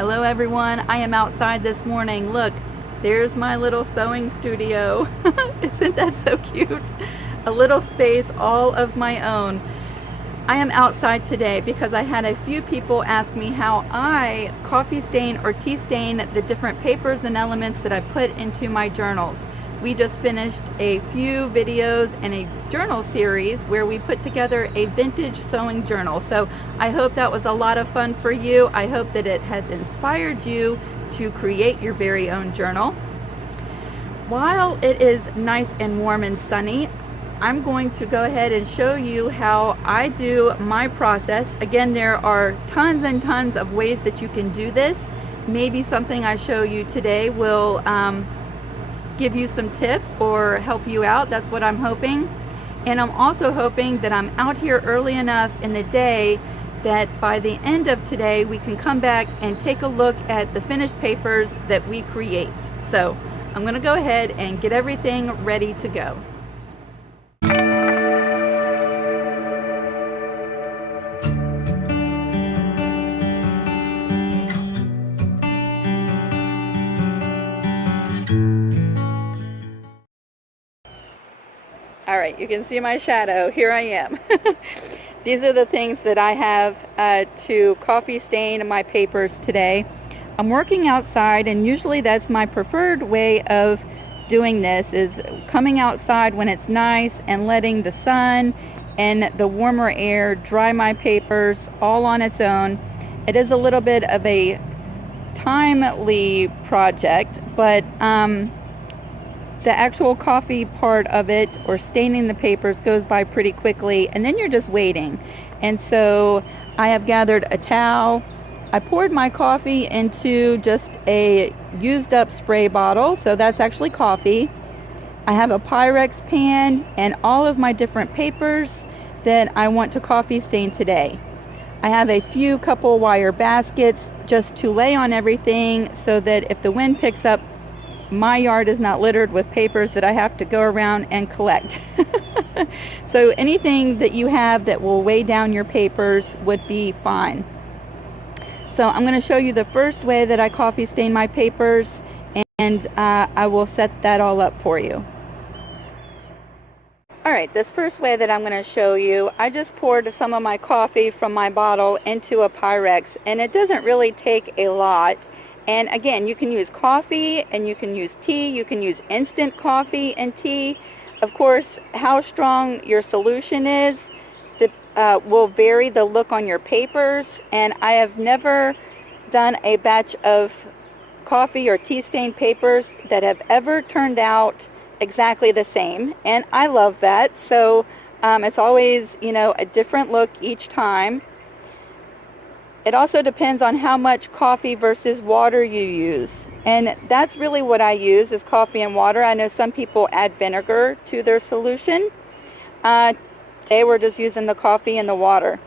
Hello everyone, I am outside this morning. Look, there's my little sewing studio. Isn't that so cute? A little space all of my own. I am outside today because I had a few people ask me how I coffee stain or tea stain the different papers and elements that I put into my journals. We just finished a few videos and a journal series where we put together a vintage sewing journal. So I hope that was a lot of fun for you. I hope that it has inspired you to create your very own journal. While it is nice and warm and sunny, I'm going to go ahead and show you how I do my process. Again, there are tons and tons of ways that you can do this. Maybe something I show you today will give you some tips or help you out. That's what I'm hoping. And I'm also hoping that I'm out here early enough in the day that by the end of today we can come back and take a look at the finished papers that we create. So I'm going to go ahead and get everything ready to go. All right, you can see my shadow. Here I am. These are the things that I have to coffee stain my papers today. I'm working outside, and usually that's my preferred way of doing this, is coming outside when it's nice and letting the sun and the warmer air dry my papers all on its own. It is a little bit of a timely project, but the actual coffee part of it, or staining the papers, goes by pretty quickly, and then you're just waiting. And so I have gathered a towel. I poured my coffee into just a used up spray bottle, so that's actually coffee. I have a Pyrex pan and all of my different papers that I want to coffee stain today. I have a few couple wire baskets just to lay on everything so that if the wind picks up, my yard is not littered with papers that I have to go around and collect. So anything that you have that will weigh down your papers would be fine. So I'm going to show you the first way that I coffee stain my papers, and I will set that all up for you. Alright, this first way that I'm going to show you, I just poured some of my coffee from my bottle into a Pyrex, and it doesn't really take a lot. And again, you can use coffee and you can use tea. You can use instant coffee and tea. Of course, how strong your solution is will vary the look on your papers. And I have never done a batch of coffee or tea stained papers that have ever turned out exactly the same. And I love that. So it's always, a different look each time. It also depends on how much coffee versus water you use. And that's really what I use, is coffee and water. I know some people add vinegar to their solution. Today we're just using the coffee and the water.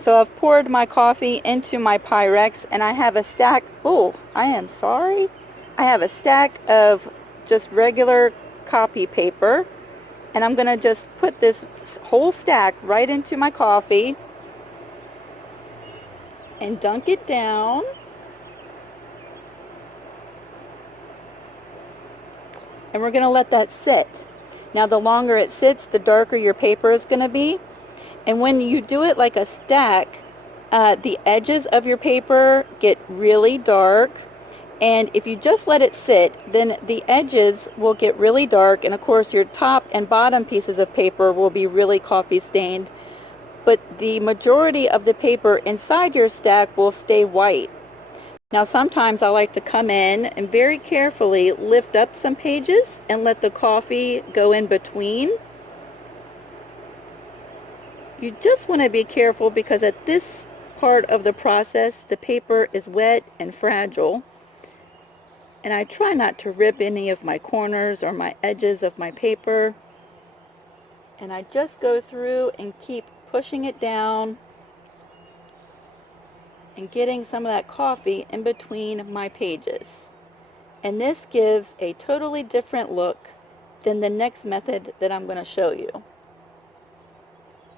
So I've poured my coffee into my Pyrex, and I have a stack, I have a stack of just regular copy paper. And I'm going to just put this whole stack right into my coffee and dunk it down. And we're going to let that sit. Now the longer it sits, the darker your paper is going to be. And when you do it like a stack, the edges of your paper get really dark. And if you just let it sit, then the edges will get really dark. And of course your top and bottom pieces of paper will be really coffee stained. But the majority of the paper inside your stack will stay white. Now sometimes I like to come in and very carefully lift up some pages and let the coffee go in between. You just want to be careful because at this part of the process the paper is wet and fragile. And I try not to rip any of my corners or my edges of my paper. And I just go through and keep pushing it down and getting some of that coffee in between my pages. And this gives a totally different look than the next method that I'm going to show you.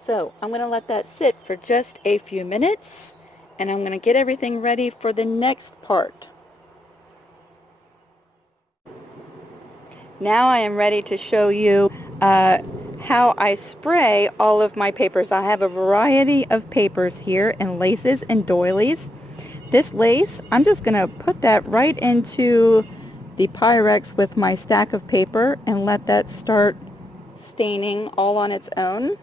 So I'm going to let that sit for just a few minutes, and I'm going to get everything ready for the next part. Now I am ready to show you how I spray all of my papers. I have a variety of papers here in laces and doilies. This lace, I'm just going to put that right into the Pyrex with my stack of paper and let that start staining all on its own.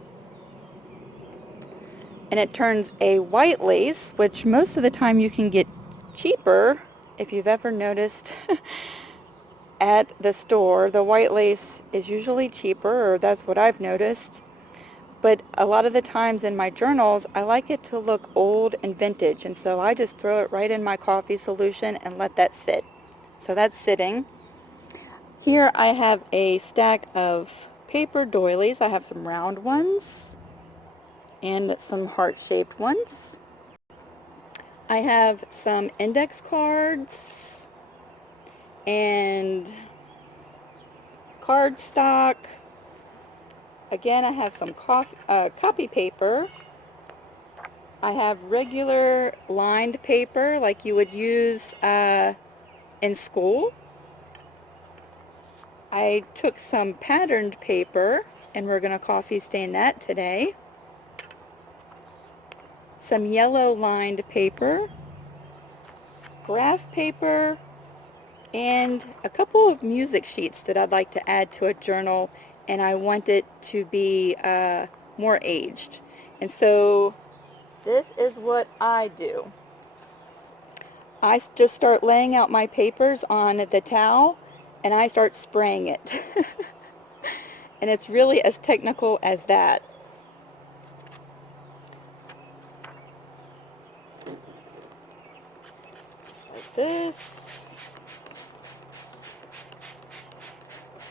And it turns a white lace, which most of the time you can get cheaper, if you've ever noticed at the store. The white lace is usually cheaper, or that's what I've noticed. But a lot of the times in my journals, I like it to look old and vintage, and so I just throw it right in my coffee solution and let that sit. So that's sitting. Here I have a stack of paper doilies. I have some round ones and some heart-shaped ones. I have some index cards and cardstock. Again, I have some copy paper. I have regular lined paper like you would use in school. I took some patterned paper and we're going to coffee stain that today. Some yellow lined paper, graph paper, and a couple of music sheets that I'd like to add to a journal, and I want it to be more aged. And so this is what I do. I just start laying out my papers on the towel and I start spraying it. And it's really as technical as that. Like this.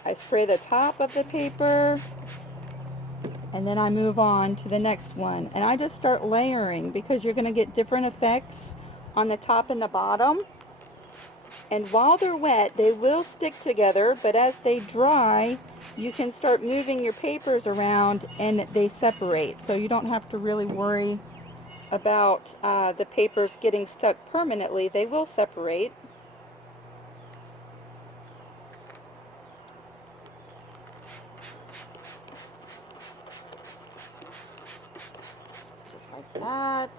I spray the top of the paper and then I move on to the next one. And I just start layering because you're going to get different effects on the top and the bottom. And while they're wet, they will stick together, but as they dry, you can start moving your papers around and they separate. So you don't have to really worry about the papers getting stuck permanently. They will separate. Just like that.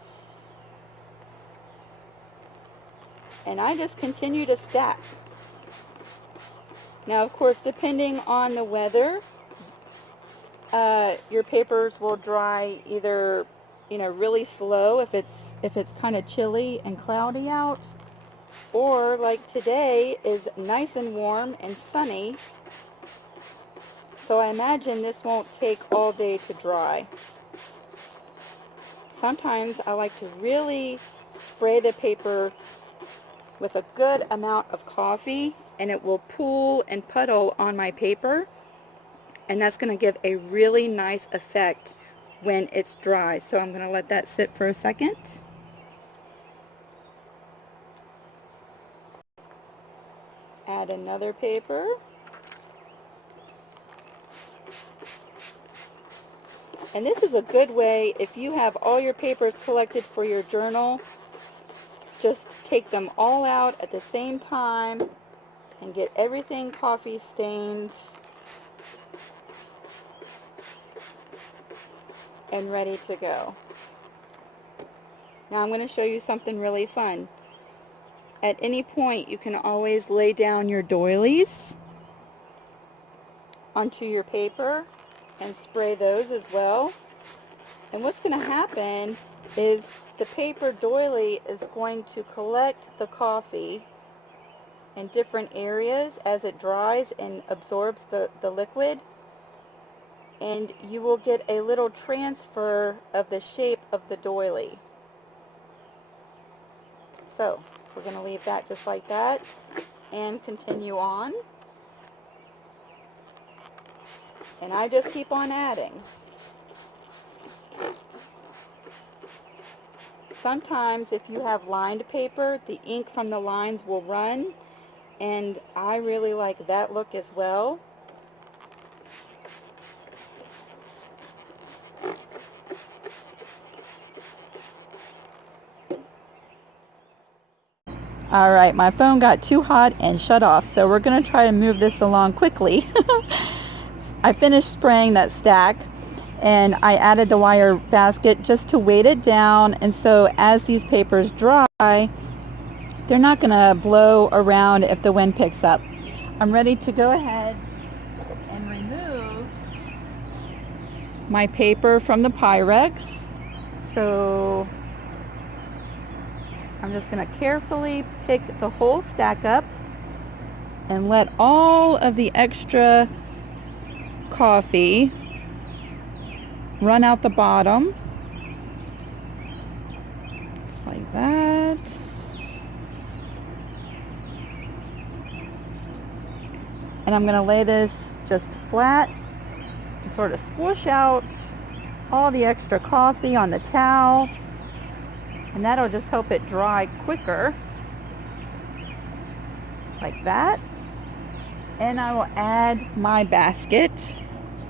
And I just continue to stack. Now, of course, depending on the weather, your papers will dry either, really slow if it's kind of chilly and cloudy out, or like today is nice and warm and sunny. So I imagine this won't take all day to dry. Sometimes I like to really spray the paper with a good amount of coffee, and it will pool and puddle on my paper, and that's going to give a really nice effect when it's dry. So I'm going to let that sit for a second. Add another paper. And this is a good way, if you have all your papers collected for your journal, just take them all out at the same time and get everything coffee stained and ready to go. Now I'm going to show you something really fun. At any point, you can always lay down your doilies onto your paper and spray those as well. And what's going to happen is the paper doily is going to collect the coffee in different areas as it dries and absorbs the liquid, and you will get a little transfer of the shape of the doily. So we're going to leave that just like that and continue on. And I just keep on adding. Sometimes if you have lined paper, the ink from the lines will run, and I really like that look as well. All right, my phone got too hot and shut off, so we're going to try to move this along quickly. I finished spraying that stack, and I added the wire basket just to weight it down, and so as these papers dry, they're not going to blow around if the wind picks up. I'm ready to go ahead and remove my paper from the Pyrex. So I'm just going to carefully pick the whole stack up and let all of the extra coffee run out the bottom. Just like that. And I'm going to lay this just flat and sort of squish out all the extra coffee on the towel. And that'll just help it dry quicker, like that. And I will add my basket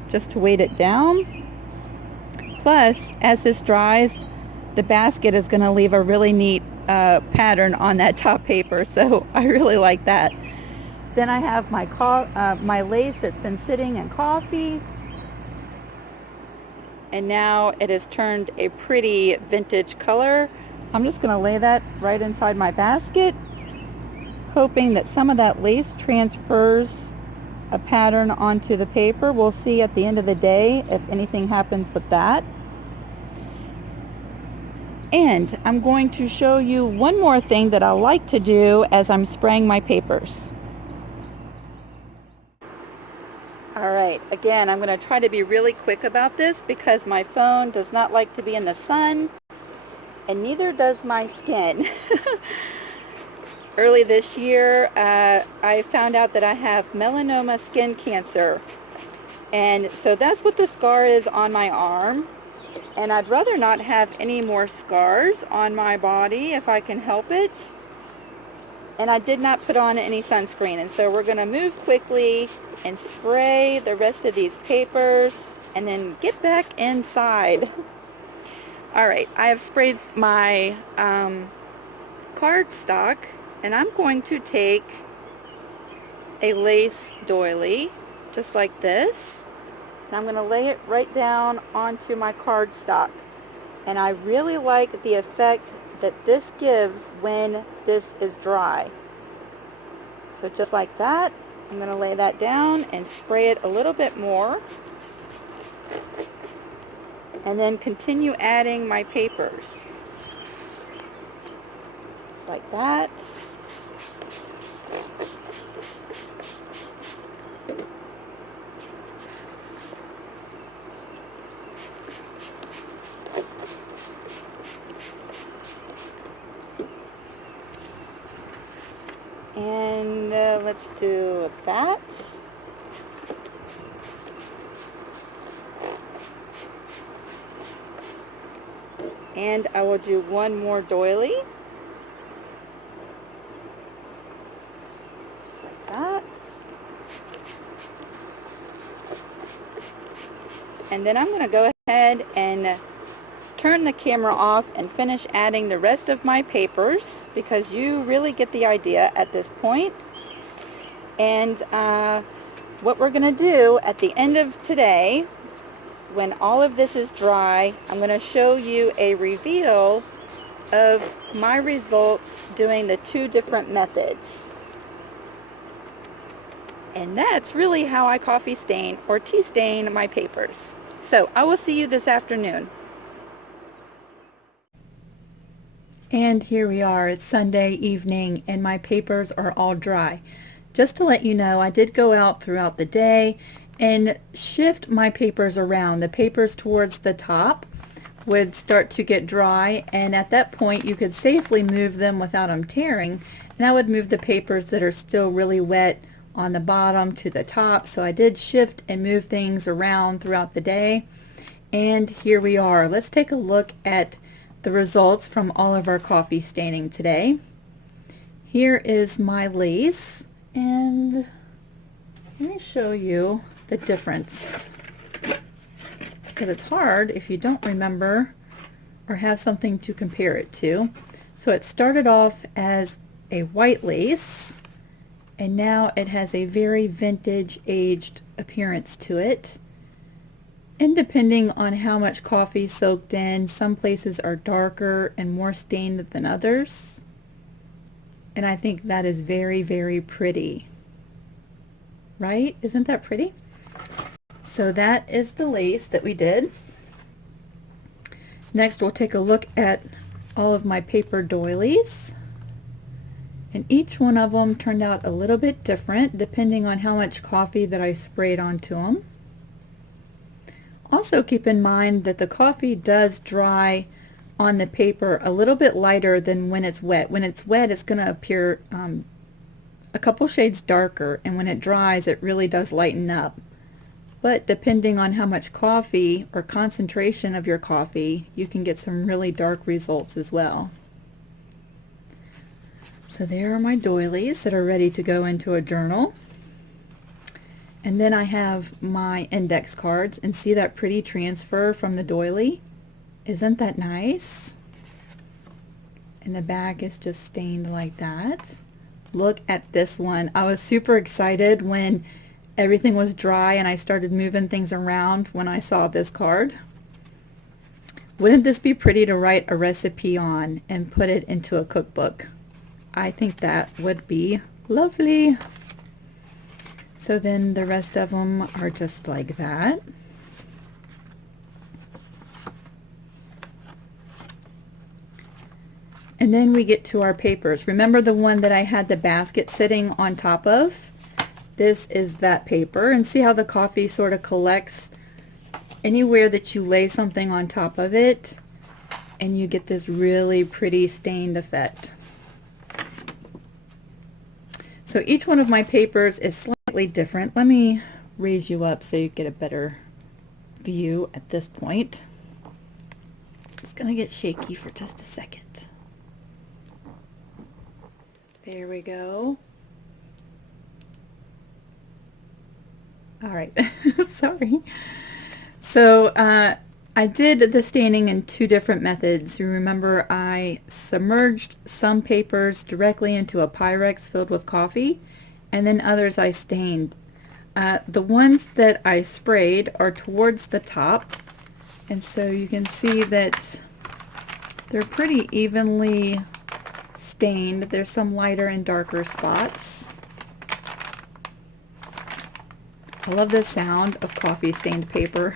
just to weight it down. Plus, as this dries, the basket is going to leave a really neat pattern on that top paper, so I really like that. Then I have my lace that's been sitting in coffee, and now it has turned a pretty vintage color. I'm just going to lay that right inside my basket, hoping that some of that lace transfers a pattern onto the paper. We'll see at the end of the day if anything happens with that. And I'm going to show you one more thing that I like to do as I'm spraying my papers. All right, again, I'm going to try to be really quick about this because my phone does not like to be in the sun, and neither does my skin. Early this year, I found out that I have melanoma skin cancer, and so that's what the scar is on my arm. And I'd rather not have any more scars on my body if I can help it. And I did not put on any sunscreen, and so we're going to move quickly and spray the rest of these papers and then get back inside. All right, I have sprayed my cardstock, and I'm going to take a lace doily just like this, and I'm going to lay it right down onto my cardstock. And I really like the effect that this gives when this is dry. So just like that, I'm going to lay that down and spray it a little bit more, and then continue adding my papers just like that. And let's do that. And I will do one more doily. Just like that. And then I'm going to go ahead and turn the camera off and finish adding the rest of my papers, because you really get the idea at this point. And what we're going to do at the end of today, when all of this is dry, I'm going to show you a reveal of my results doing the two different methods. And that's really how I coffee stain or tea stain my papers. So I will see you this afternoon. And here we are, it's Sunday evening and my papers are all dry. Just to let you know, I did go out throughout the day and shift my papers around. The papers towards the top would start to get dry, and at that point you could safely move them without them tearing, and I would move the papers that are still really wet on the bottom to the top. So I did shift and move things around throughout the day, and here we are. Let's take a look at the results from all of our coffee staining today. Here is my lace, and let me show you the difference, because it's hard if you don't remember or have something to compare it to. So it started off as a white lace, and now it has a very vintage aged appearance to it. And depending on how much coffee soaked in, some places are darker and more stained than others. And I think that is very, very pretty. Right? Isn't that pretty? So that is the lace that we did. Next, we'll take a look at all of my paper doilies. And each one of them turned out a little bit different depending on how much coffee that I sprayed onto them. Also keep in mind that the coffee does dry on the paper a little bit lighter than when it's wet. When it's wet, it's going to appear a couple shades darker, and when it dries, it really does lighten up. But depending on how much coffee or concentration of your coffee, you can get some really dark results as well. So there are my doilies that are ready to go into a journal. And then I have my index cards, and see that pretty transfer from the doily? Isn't that nice? And the back is just stained like that. Look at this one. I was super excited when everything was dry and I started moving things around when I saw this card. Wouldn't this be pretty to write a recipe on and put it into a cookbook? I think that would be lovely. So then the rest of them are just like that. And then we get to our papers. Remember the one that I had the basket sitting on top of? This is that paper, and see how the coffee sort of collects anywhere that you lay something on top of it, and you get this really pretty stained effect. So each one of my papers is slightly different. Let me raise you up so you get a better view at this point. It's gonna get shaky for just a second. There we go. All right, sorry. So I did the staining in two different methods. You remember I submerged some papers directly into a Pyrex filled with coffee, and then others I stained. The ones that I sprayed are towards the top, and so you can see that they're pretty evenly stained. There's some lighter and darker spots. I love the sound of coffee stained paper.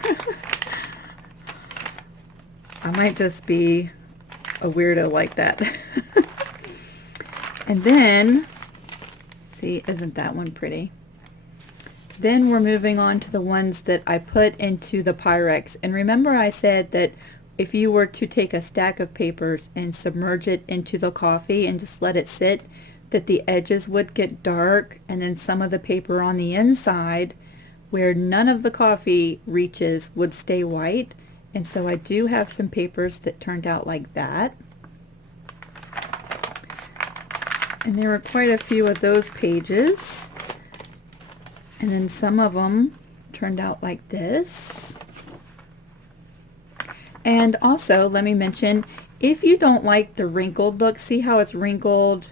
I might just be a weirdo like that. And then, see, isn't that one pretty? Then we're moving on to the ones that I put into the Pyrex. And remember I said that if you were to take a stack of papers and submerge it into the coffee and just let it sit, that the edges would get dark, and then some of the paper on the inside where none of the coffee reaches would stay white. And so I do have some papers that turned out like that. And there were quite a few of those pages. And then some of them turned out like this. And also, let me mention, if you don't like the wrinkled look, see how it's wrinkled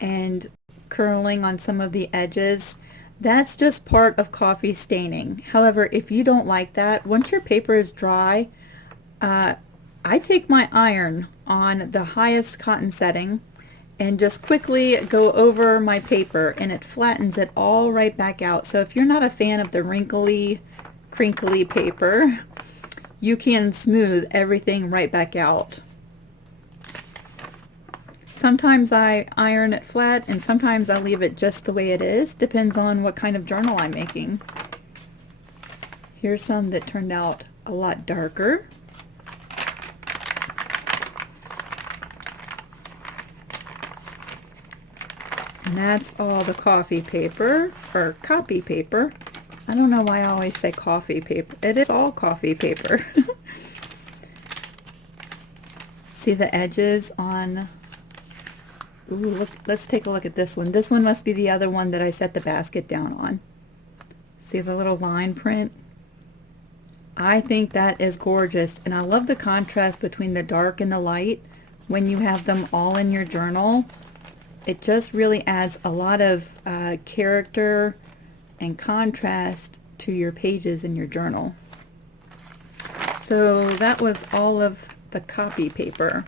and curling on some of the edges? That's just part of coffee staining. However, if you don't like that, once your paper is dry, I take my iron on the highest cotton setting and just quickly go over my paper, and it flattens it all right back out. So if you're not a fan of the wrinkly, crinkly paper, you can smooth everything right back out. Sometimes I iron it flat, and sometimes I leave it just the way it is. Depends on what kind of journal I'm making. Here's some that turned out a lot darker. And that's all the coffee paper, or copy paper. I don't know why I always say coffee paper. It is all coffee paper. See the edges on... Ooh, let's take a look at this one. This one must be the other one that I set the basket down on. See the little line print? I think that is gorgeous, and I love the contrast between the dark and the light when you have them all in your journal. it just really adds a lot of character and contrast to your pages in your journal. So that was all of the copy paper.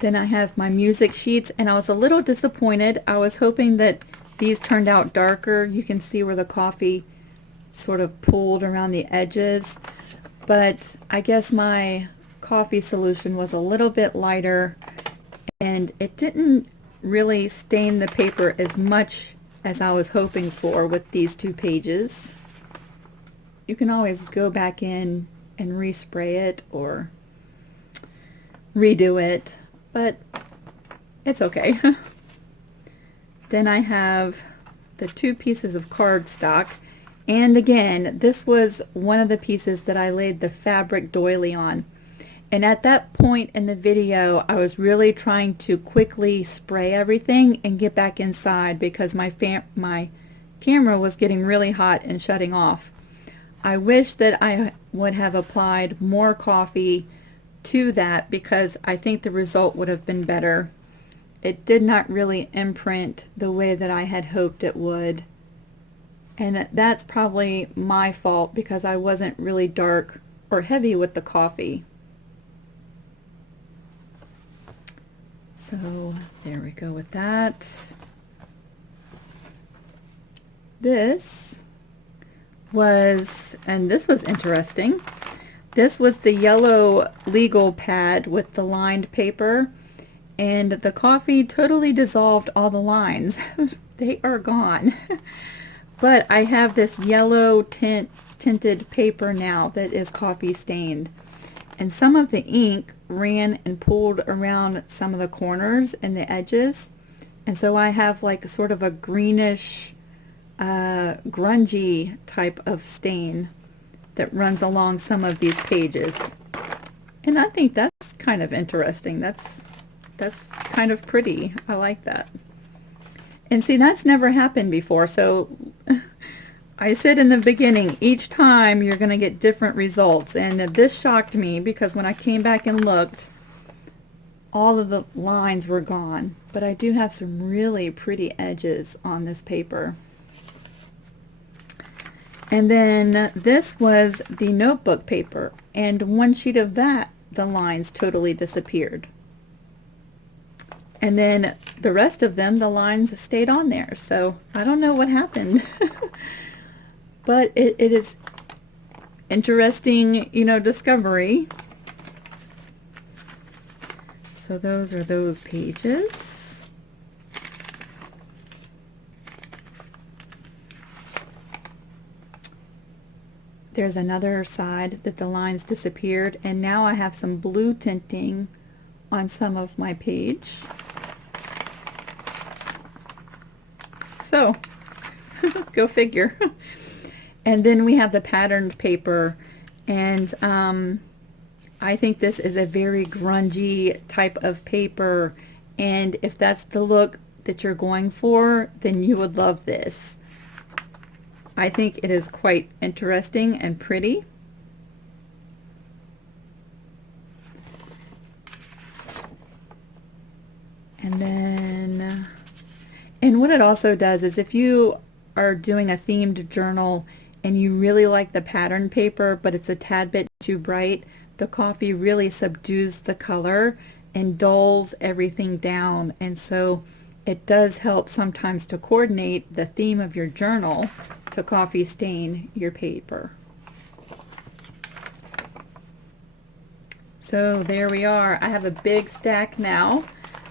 Then I have my music sheets, and I was a little disappointed. I was hoping that these turned out darker. You can see where the coffee sort of pulled around the edges, but I guess my coffee solution was a little bit lighter, and it didn't really stain the paper as much as I was hoping for with these two pages. You can always go back in and respray it or redo it, but it's okay. Then I have the two pieces of cardstock, and again, this was one of the pieces that I laid the fabric doily on. And at that point in the video, I was really trying to quickly spray everything and get back inside because my camera was getting really hot and shutting off. I wish that I would have applied more coffee to that because I think the result would have been better. It did not really imprint the way that I had hoped it would. And that's probably my fault because I wasn't really dark or heavy with the coffee. So there we go with that. This was, and this was interesting, this was the yellow legal pad with the lined paper, and the coffee totally dissolved all the lines. They are gone. But I have this yellow tinted paper now that is coffee stained, and some of the ink ran and pulled around some of the corners and the edges, and so I have like sort of a greenish grungy type of stain that runs along some of these pages, and I think that's kind of interesting. That's kind of pretty. I like that. And see, that's never happened before. So I said in the beginning, each time you're going to get different results, and this shocked me because when I came back and looked, all of the lines were gone, but I do have some really pretty edges on this paper. And then this was the notebook paper, and one sheet of that, the lines totally disappeared. And then the rest of them, the lines stayed on there. So I don't know what happened. But it is interesting, you know, discovery. So those are those pages. There's another side that the lines disappeared, and now I have some blue tinting on some of my page. So, go figure. And then we have the patterned paper, and I think this is a very grungy type of paper, and if that's the look that you're going for, then you would love this. I think it is quite interesting and pretty. And then, and what it also does is if you are doing a themed journal and you really like the pattern paper, but it's a tad bit too bright, the coffee really subdues the color and dulls everything down. And so it does help sometimes to coordinate the theme of your journal to coffee stain your paper. So there we are. I have a big stack now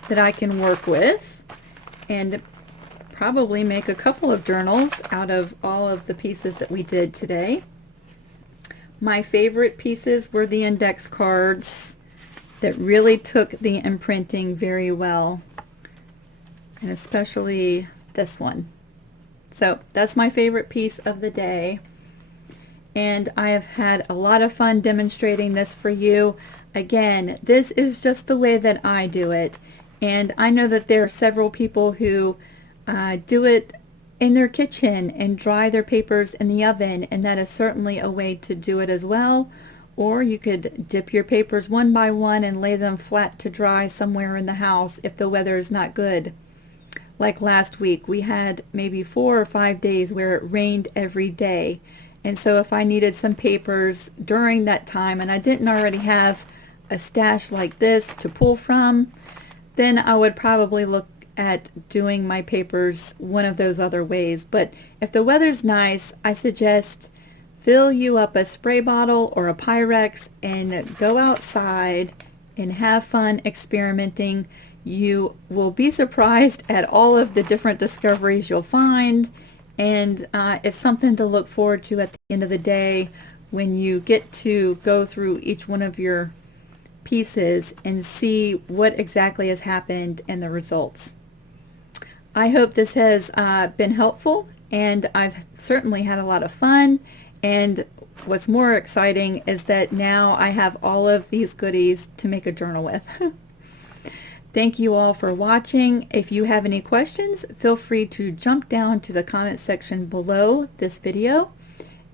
that I can work with and probably make a couple of journals out of all of the pieces that we did today. My favorite pieces were the index cards that really took the imprinting very well, and especially this one. So that's my favorite piece of the day, and I have had a lot of fun demonstrating this for you. Again, this is just the way that I do it, and I know that there are several people who do it in their kitchen and dry their papers in the oven, and that is certainly a way to do it as well. Or you could dip your papers one by one and lay them flat to dry somewhere in the house if the weather is not good. like last week, we had maybe 4 or 5 days where it rained every day. And so if I needed some papers during that time and I didn't already have a stash like this to pull from, then I would probably look at doing my papers one of those other ways. But if the weather's nice, I suggest fill you up a spray bottle or a Pyrex and go outside and have fun experimenting. You will be surprised at all of the different discoveries you'll find, and it's something to look forward to at the end of the day when you get to go through each one of your pieces and see what exactly has happened and the results. I hope this has been helpful, and I've certainly had a lot of fun. And what's more exciting is that now I have all of these goodies to make a journal with. Thank you all for watching. If you have any questions, feel free to jump down to the comment section below this video,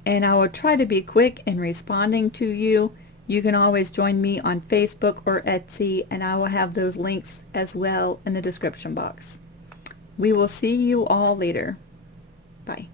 and I will try to be quick in responding to you. You can always join me on Facebook or Etsy, and I will have those links as well in the description box. We will see you all later. Bye.